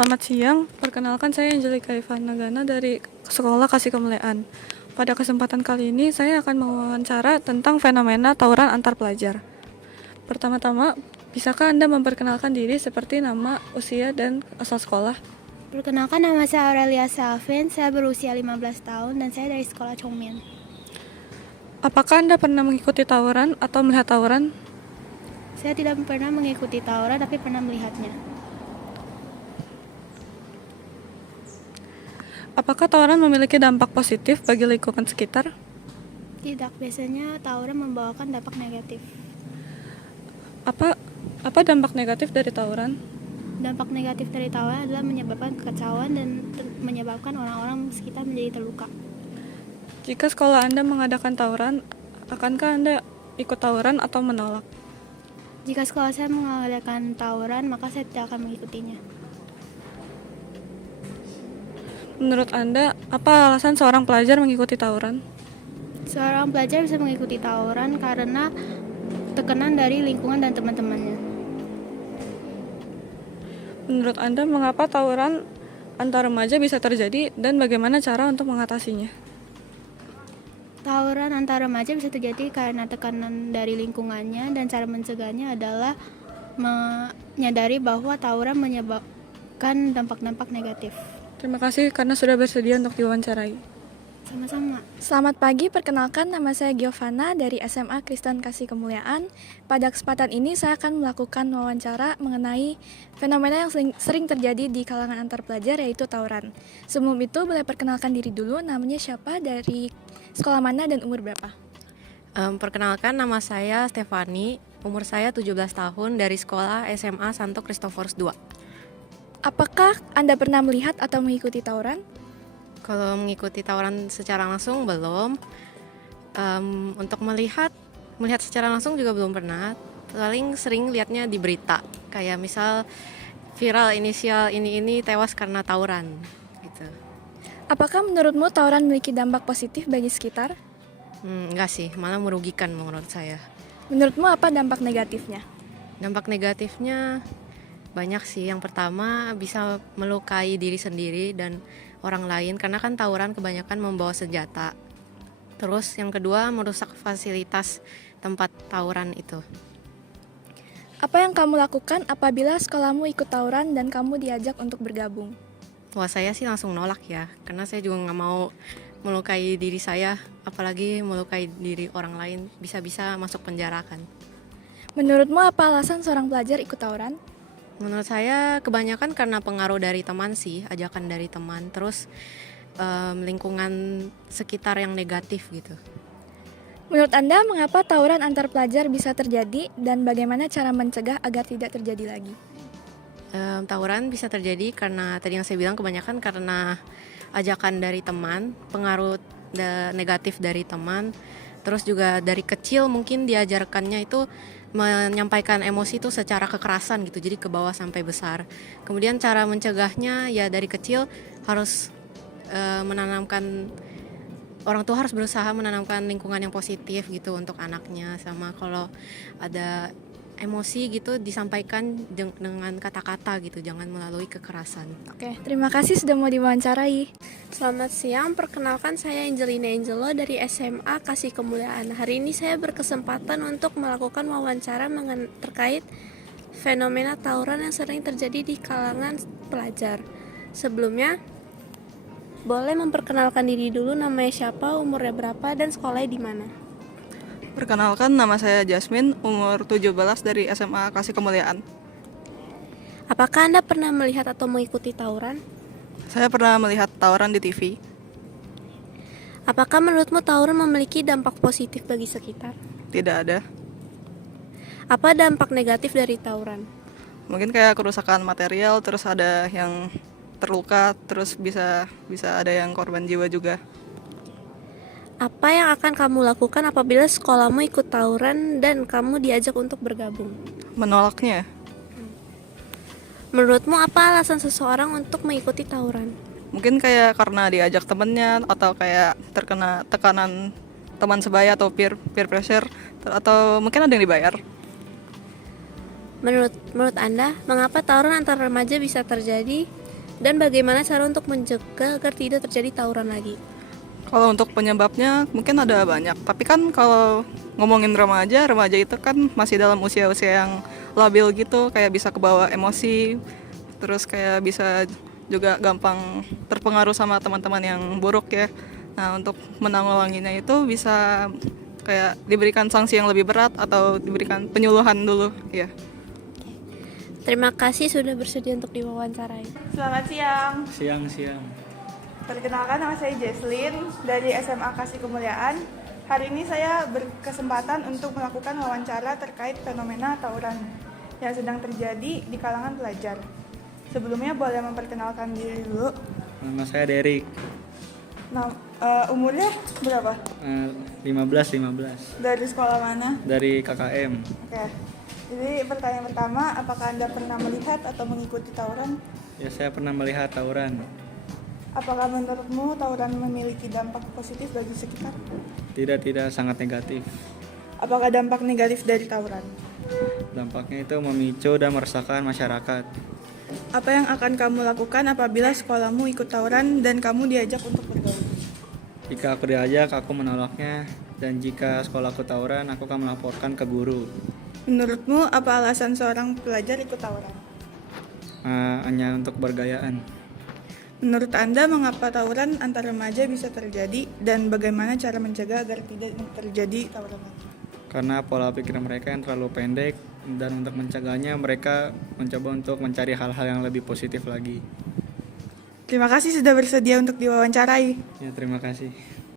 Selamat siang, perkenalkan saya Angelika Ivana Gana dari Sekolah Kasih Kemuliaan. Pada kesempatan kali ini saya akan mewawancara tentang fenomena tawuran antar pelajar. Pertama-tama, bisakah Anda memperkenalkan diri seperti nama, usia, dan asal sekolah? Perkenalkan, nama saya Aurelia Salvin, saya berusia 15 tahun dan saya dari sekolah Chongmian. Apakah Anda pernah mengikuti tawuran atau melihat tawuran? Saya tidak pernah mengikuti tawuran tapi pernah melihatnya. Apakah tawuran memiliki dampak positif bagi lingkungan sekitar? Tidak, biasanya tawuran membawakan dampak negatif. Apa dampak negatif dari tawuran? Dampak negatif dari tawuran adalah menyebabkan kekacauan dan menyebabkan orang-orang sekitar menjadi terluka. Jika sekolah Anda mengadakan tawuran, akankah Anda ikut tawuran atau menolak? Jika sekolah saya mengadakan tawuran, maka saya tidak akan mengikutinya. Menurut Anda, apa alasan seorang pelajar mengikuti tawuran? Seorang pelajar bisa mengikuti tawuran karena tekanan dari lingkungan dan teman-temannya. Menurut Anda, mengapa tawuran antar remaja bisa terjadi dan bagaimana cara untuk mengatasinya? Tawuran antar remaja bisa terjadi karena tekanan dari lingkungannya, dan cara mencegahnya adalah menyadari bahwa tawuran menyebabkan dampak-dampak negatif. Terima kasih karena sudah bersedia untuk diwawancarai. Sama-sama. Selamat pagi, perkenalkan nama saya Giovanna dari SMA Kristen Kasih Kemuliaan. Pada kesempatan ini saya akan melakukan wawancara mengenai fenomena yang sering terjadi di kalangan antar pelajar, yaitu tawuran. Sebelum itu boleh perkenalkan diri dulu, namanya siapa, dari sekolah mana, dan umur berapa? Perkenalkan, nama saya Stefani, umur saya 17 tahun, dari sekolah SMA Santo Kristoforus II. Apakah Anda pernah melihat atau mengikuti tawuran? Kalau mengikuti tawuran secara langsung belum. Untuk melihat secara langsung juga belum pernah. Paling sering lihatnya di berita, kayak misal viral inisial ini tewas karena tawuran gitu. Apakah menurutmu tawuran memiliki dampak positif bagi sekitar? Enggak sih, malah merugikan menurut saya. Menurutmu apa dampak negatifnya? Dampak negatifnya banyak sih. Yang pertama, bisa melukai diri sendiri dan orang lain, karena kan tawuran kebanyakan membawa senjata. Terus yang kedua, merusak fasilitas tempat tawuran itu. Apa yang kamu lakukan apabila sekolahmu ikut tawuran dan kamu diajak untuk bergabung? Wah, saya sih langsung nolak ya, karena saya juga nggak mau melukai diri saya, apalagi melukai diri orang lain, bisa-bisa masuk penjara kan. Menurutmu apa alasan seorang pelajar ikut tawuran? Menurut saya kebanyakan karena pengaruh dari teman sih, ajakan dari teman, terus lingkungan sekitar yang negatif gitu. Menurut Anda, mengapa tawuran antar pelajar bisa terjadi dan bagaimana cara mencegah agar tidak terjadi lagi? Tawuran bisa terjadi karena tadi yang saya bilang, kebanyakan karena ajakan dari teman, pengaruh negatif dari teman, terus juga dari kecil mungkin diajarkannya itu menyampaikan emosi itu secara kekerasan gitu, jadi ke bawah sampai besar. Kemudian cara mencegahnya ya dari kecil harus menanamkan, orang tua harus berusaha menanamkan lingkungan yang positif gitu untuk anaknya, sama kalau ada emosi gitu disampaikan dengan kata-kata gitu, jangan melalui kekerasan. Oke, terima kasih sudah mau diwawancarai. Selamat siang, perkenalkan saya Angelina Angelo dari SMA Kasih Kemuliaan. Hari ini saya berkesempatan untuk melakukan wawancara terkait fenomena tawuran yang sering terjadi di kalangan pelajar. Sebelumnya, boleh memperkenalkan diri dulu, namanya siapa, umurnya berapa, dan sekolahnya di mana? Perkenalkan, nama saya Jasmine, umur 17 dari SMA Kasih Kemuliaan. Apakah Anda pernah melihat atau mengikuti tawuran? Saya pernah melihat tawuran di TV. Apakah menurutmu tawuran memiliki dampak positif bagi sekitar? Tidak ada. Apa dampak negatif dari tawuran? Mungkin kayak kerusakan material, terus ada yang terluka, terus bisa ada yang korban jiwa juga. Apa yang akan kamu lakukan apabila sekolahmu ikut tawuran dan kamu diajak untuk bergabung? Menolaknya. Menurutmu apa alasan seseorang untuk mengikuti tawuran? Mungkin kayak karena diajak temennya, atau kayak terkena tekanan teman sebaya atau peer pressure, atau mungkin ada yang dibayar. Menurut Anda, mengapa tawuran antar remaja bisa terjadi Dan bagaimana cara untuk mencegah agar tidak terjadi tawuran lagi? Kalau untuk penyebabnya mungkin ada banyak, tapi kan kalau ngomongin remaja itu kan masih dalam usia-usia yang labil gitu, kayak bisa kebawa emosi, terus kayak bisa juga gampang terpengaruh sama teman-teman yang buruk ya. Nah, untuk menanggulanginya itu bisa kayak diberikan sanksi yang lebih berat atau diberikan penyuluhan dulu ya. Terima kasih sudah bersedia untuk diwawancarai. Selamat siang. Siang. Perkenalkan, nama saya Jesslyn dari SMA Kasih Kemuliaan. Hari ini saya berkesempatan untuk melakukan wawancara terkait fenomena tawuran yang sedang terjadi di kalangan pelajar. Sebelumnya boleh memperkenalkan diri dulu. Nama saya Derek. Nah, umurnya berapa? 15. Dari sekolah mana? Dari KKM. Oke. Jadi pertanyaan pertama, apakah Anda pernah melihat atau mengikuti tawuran? Ya, saya pernah melihat tawuran. Apakah menurutmu tawuran memiliki dampak positif bagi sekitar? Tidak sangat negatif. Apakah dampak negatif dari tawuran? Dampaknya itu memicu dan meresahkan masyarakat. Apa yang akan kamu lakukan apabila sekolahmu ikut tawuran dan kamu diajak untuk bergaul? Jika aku diajak, aku menolaknya. Dan jika sekolahku tawuran, aku akan melaporkan ke guru. Menurutmu, apa alasan seorang pelajar ikut tawuran? Hanya untuk bergayaan. Menurut Anda, mengapa tawuran antar remaja bisa terjadi dan bagaimana cara mencegah agar tidak terjadi tawuran lagi? Karena pola pikir mereka yang terlalu pendek, dan untuk mencegahnya mereka mencoba untuk mencari hal-hal yang lebih positif lagi. Terima kasih sudah bersedia untuk diwawancarai. Ya, terima kasih.